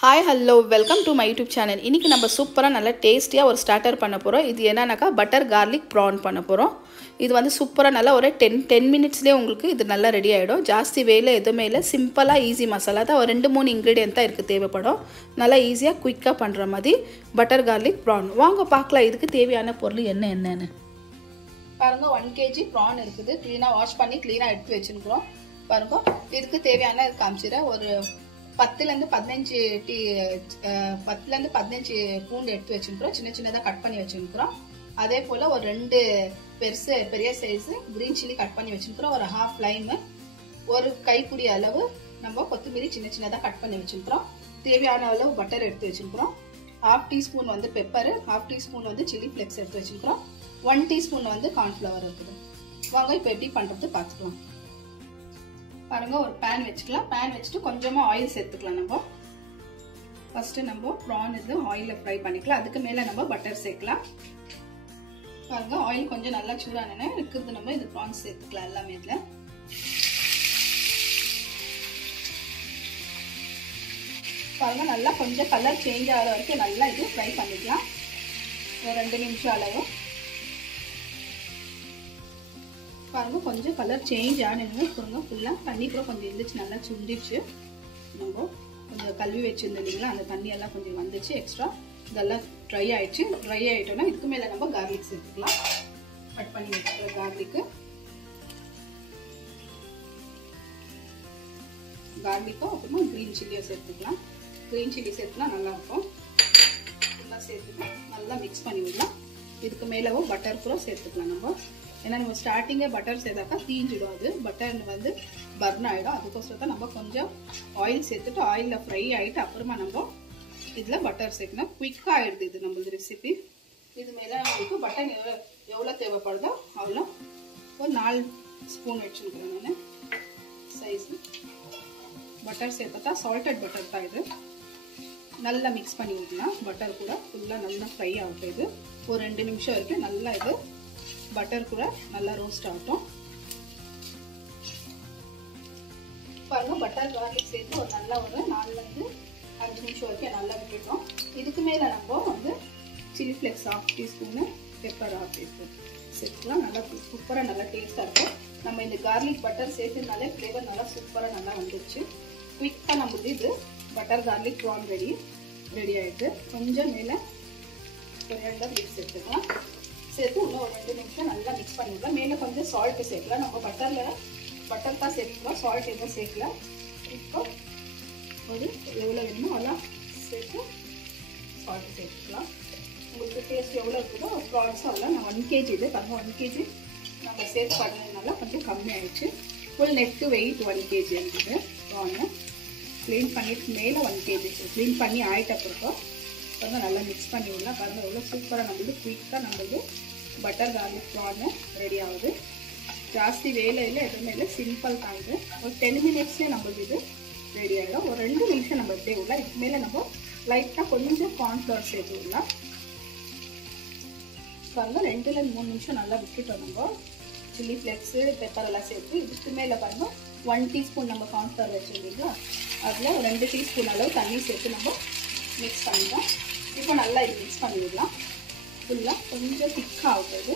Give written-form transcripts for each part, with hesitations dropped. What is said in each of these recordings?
Hi, hello, welcome to my YouTube channel. இன்னைக்கு நம்ம சூப்பரா நல்ல டேஸ்டியா ஒரு ஸ்டார்ட்டர் பண்ண போறோம். இது என்னன்னாக்கா பட்டர் garlic prawn பண்ண போறோம். இது வந்து சூப்பரா நல்லா ஒரு 10 மினிட்ஸ்லயே உங்களுக்கு இது நல்லா ரெடி ஆயிடும். ஜாஸ்தி வேலை எதுமே இல்ல. சிம்பிளா ஈஸி மசாலா தான் ஒரு 2-3 இன்கிரிடியன்ட் தான் இருக்கு தேவைப்படும். நல்லா ஈஸியா குயிக்கா பண்ற மாதிரி பட்டர் garlic prawn. வாங்க பார்க்கலாம் இதுக்கு தேவையான பொருள் என்னன்னு. பாருங்க 1 kg prawn இருக்குது. க்ளீனா வாஷ் பண்ணி க்ளீனா எடுத்து வெச்சிருக்கோம். பாருங்க இதுக்கு தேவையான காமிச்சிரேன். ஒரு 10 ல இருந்து 15 பூண்டு எடுத்து வச்சிருக்கோம். சின்ன சின்னதா கட் பண்ணி வச்சிருக்கோம். அதே போல ஒரு 2 பெரிய சைஸ் கிரீன் சில்லி கட் பண்ணி வச்சிருக்கோம். ஒரு ஹாஃப் லைம், ஒரு கைப்பிடி அளவு நம்ம கொத்தமல்லி சின்ன சின்னதா கட் பண்ணி வச்சிருக்கோம். தேவையான அளவு பட்டர் எடுத்து வச்சிருக்கோம். 1/2 டீஸ்பூன் வந்து பெப்பர், 1/2 டீஸ்பூன் வந்து சில்லி ஃப்ளேக்ஸ் எடுத்து வச்சிருக்கோம். 1 டீஸ்பூன் வந்து கார்ன்ஃப்ளவர் இருக்குது. வாங்க இப்போ எப்படி பண்றது பார்த்துக்கலாம். பாருங்க ஒரு pan வெச்சுக்கலாம். pan வெச்சிட்டு கொஞ்சமா ஆயில் சேர்த்துக்கலாம். நம்ம ஃபர்ஸ்ட் நம்ம prawn இது ஆயில்ல ஃப்ரை பண்ணிக்கலாம். அதுக்கு மேல நம்ம பட்டர் சேர்க்கலாம். பாருங்க ஆயில் கொஞ்சம் நல்லா சூடானனே இருக்குது. நம்ம இது prawns சேர்த்துக்கலாம் எல்லாமே இதுல. பாருங்க நல்லா கொஞ்சம் கலர் சேஞ்ச் ஆகிற வரைக்கும் நல்லா இது ஃப்ரை பண்ணிக்கலாம். ஒரு 2 நிமிஷம் அளவு. பாருங்க கொஞ்சம் கலர் சேஞ்ச் ஆனதுமே பாருங்க ஃபுல்லா தண்ணி கூட கொஞ்சம் இருந்துச்சு, நல்லா சுண்டிச்சு. நம்ம கொஞ்சம் கழுவி வச்சிருந்தோம் இல்லைங்களா, அந்த தண்ணி எல்லாம் கொஞ்சம் வந்துச்சு எக்ஸ்ட்ரா. இதெல்லாம் ட்ரை ஆயிடுச்சு. ட்ரை ஆயிட்டோம்னா இதுக்கு மேல நம்ம கார்லிக் சேர்த்துக்கலாம். கட் பண்ணி வச்சுக்கிற கார்லிக்கும் அப்புறமா கிரீன் சில்லியும் சேர்த்துக்கலாம். கிரீன் சில்லி சேர்த்துனா நல்லா இருக்கும். நல்லா சேர்த்துக்கலாம், நல்லா மிக்ஸ் பண்ணி விடலாம். இதுக்கு மேலவும் பட்டர் கூட சேர்த்துக்கலாம். நம்ம ஏன்னா நம்ம ஸ்டார்டிங்கே பட்டர் சேர்த்தாக்கா தீஞ்சிடும். அது பட்டர் வந்து பர்ன் ஆகிடும். அதுக்கோசரம் தான் நம்ம கொஞ்சம் ஆயில் சேர்த்துட்டு ஆயிலில் ஃப்ரை ஆகிட்டு அப்புறமா நம்ம இதில் பட்டர் சேர்க்கணும். குயிக்காக ஆகிடுது இது நம்மளது ரெசிபி. இது மேலே நம்மளுக்கு பட்டர் எவ்வளோ தேவைப்படுதோ அவ்வளோ ஒரு 4 ஸ்பூன் வச்சுருக்கிறேன் நான் சைஸு. பட்டர் சேர்த்தா சால்டட் பட்டர் தான் இது. நல்லா மிக்ஸ் பண்ணி விடலாம். பட்டர் கூட ஃபுல்லாக நல்லா ஃப்ரை ஆகட்டும். இது ஒரு 2 நிமிஷம் வரைக்கும் நல்லா இது பட்டர் கூட நல்லா ரோஸ்ட் ஆகட்டும். பாருங்க பட்டர் கார்லிக் சேர்த்து ஒரு நல்லா ஒரு 4 ல இருந்து 5 நிமிஷம் வரைக்கும் நல்லா விட்டுட்டோம். இதுக்கு மேல நம்ம வந்து chilli flakes 1/2 teaspoon, pepper 1/2 teaspoon சேர்த்துக்கலாம். நல்லா சூப்பரா நல்லா டேஸ்டா இருக்கும். நம்ம இந்த கார்லிக் பட்டர் சேர்த்ததுனாலே ஃப்ளேவர் நல்லா சூப்பரா நல்லா வந்துருச்சு. குயிக்கா நமக்கு இது பட்டர் கார்லிக் prawn ரெடி ஆயிடுது. கொஞ்சம் மேல ஒரு 2 லீஃப் சேர்த்துக்கலாம். சேர்த்து இன்னும் ஒரு 2 நிமிஷம் நல்லா மிக்ஸ் பண்ணிவிடலாம். மேலே கொஞ்சம் சால்ட் சேர்க்கலாம். நம்ம பட்டர் தான் சேர்த்துக்கலாம், சால்ட் எதுவும் சேர்க்கல. இப்போ ஒரு எவ்வளோ வேணுமோ அதெல்லாம் சேர்த்து சால்ட் சேர்த்துக்கலாம். உங்களுக்கு டேஸ்ட் எவ்வளோ இருக்குதோ ப்ரான்ஸும் அதெல்லாம் நான் 1 kg இது பாருங்க. 1 kg நம்ம சேர்த்து பண்ணதுனால கொஞ்சம் கம்மியாயிடுச்சு. ஃபுல் நெட் வெயிட் 1 kg இருக்குது ப்ரான்னு. க்ளீன் பண்ணிட்டு மேலே 1 kg க்ளீன் பண்ணி ஆயிட்ட அப்புறம் பாருங்க நல்லா மிக்ஸ் பண்ணி விடலாம். பாருங்க எவ்வளோ சூப்பராக நம்மளுக்கு குயிக்காக நம்மளுக்கு பட்டர் கார்லிக் prawn ரெடி ஆகுது. ஜாஸ்தி வேலை இல்லை, எதுவுமே இல்லை, சிம்பிள் தான் இது. ஒரு 10 மினிட்ஸ்லேயே நம்மளுக்கு இது ரெடி ஆகிடும். ஒரு 2 நிமிஷம் நம்ம இப்படியே விடலாம். இதுக்கு மேலே நம்ம லைட்டாக கொஞ்சம் கார்ன்ஃப்ளவர் சேர்த்து விடலாம். பாருங்க 2 ல 3 நிமிஷம் நல்லா விட்டுட்டோம். நம்ம சில்லி ஃப்ளேக்ஸு பெப்பர் எல்லாம் சேர்த்து இதுக்கு மேலே பாருங்க 1 டீஸ்பூன் நம்ம கார்ன்ஃப்ளவர் வச்சுருந்தீங்களா, அதில் ஒரு 2 டீஸ்பூன் அளவு தண்ணி சேர்த்து நம்ம மிக்ஸ் பண்ணிட்டோம். இப்போ நல்லா இது மிக்ஸ் பண்ணி விடலாம். ஃபுல்லாக கொஞ்சம் திக்காக ஆகுது.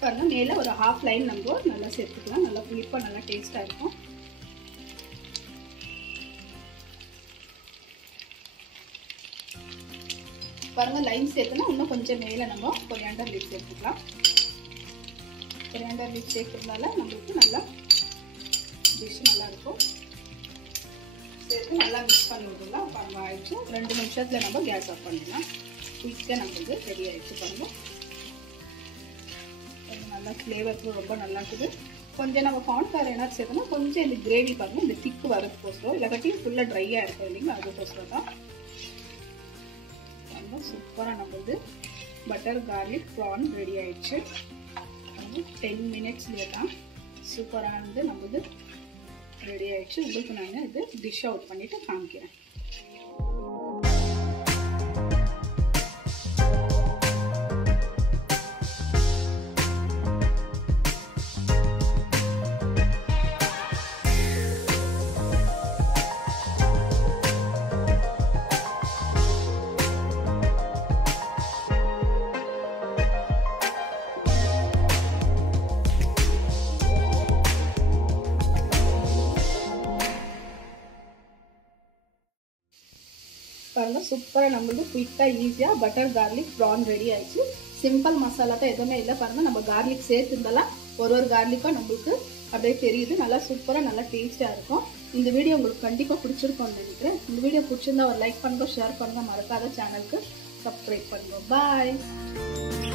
பாருங்க மேலே ஒரு ஹாஃப் லைன் நம்ம நல்லா சேர்த்துக்கலாம். நல்லா புளிப்பாக நல்லா டேஸ்டாக இருக்கும். பாருங்க லைம் சேர்த்துனா இன்னும் கொஞ்சம் மேலே நம்ம கொரியாண்டர் லீஃப் சேர்த்துக்கலாம். கொரியாண்டர் லீஃப் சேர்க்கறதுனால நம்மளுக்கு நல்லா டிஷ் நல்லா இருக்கும். சேர்த்து நல்லா மிக்ஸ் பண்ணி விடலாம். பாருங்க ஆயிடுச்சு. 2 நிமிஷத்துல நம்ம கேஸ் ஆஃப் பண்ணிடலாம். குயிக்காக நம்மளுக்கு ரெடி ஆயிடுச்சு. பாருங்க நல்லா ஃப்ளேவருக்கு ரொம்ப நல்லா இருக்குது. கொஞ்சம் நம்ம கார்ன்ஃப்ளவர் என்ன சேர்த்தோம்னா கொஞ்சம் இந்த கிரேவி பாருங்க இந்த திக்கு வரதுக்கோசரம், இல்லாட்டி ஃபுல்லாக ட்ரையாக இருக்கும் இல்லைங்களா, அதுக்கோசரம் தான். ரொம்ப சூப்பராக நம்மளுக்கு பட்டர் கார்லிக் prawn ரெடி ஆயிடுச்சு. 10 மினிட்ஸ்லேயே தான் சூப்பரானது நம்மளுக்கு ரெடி ஆயிடுச்சு. உங்களுக்கு நான் இது டிஷ் அவுட் பண்ணிட்டு காமிக்கிறேன். பாருங்க சூப்பராக நம்மளுக்கு குயிக்காக ஈஸியாக பட்டர் கார்லிக் ப்ரான் ரெடி ஆயிடுச்சு. சிம்பிள் மசாலா தான், எதுவுமே இல்லை. பாருங்க நம்ம கார்லிக் சேர்த்துருந்தாலாம் ஒரு கார்லிக்கும் நம்மளுக்கு அப்படியே தெரியுது. நல்லா சூப்பராக நல்லா டேஸ்ட்டாக இருக்கும். இந்த வீடியோ உங்களுக்கு கண்டிப்பாக பிடிச்சிருக்கும்னு நினைக்கிறேன். இந்த வீடியோ பிடிச்சிருந்தா ஒரு லைக் பண்ணுங்க, ஷேர் பண்ணுங்க, மறக்காத சேனலுக்கு சப்ஸ்கிரைப் பண்ணுங்க. பாய்.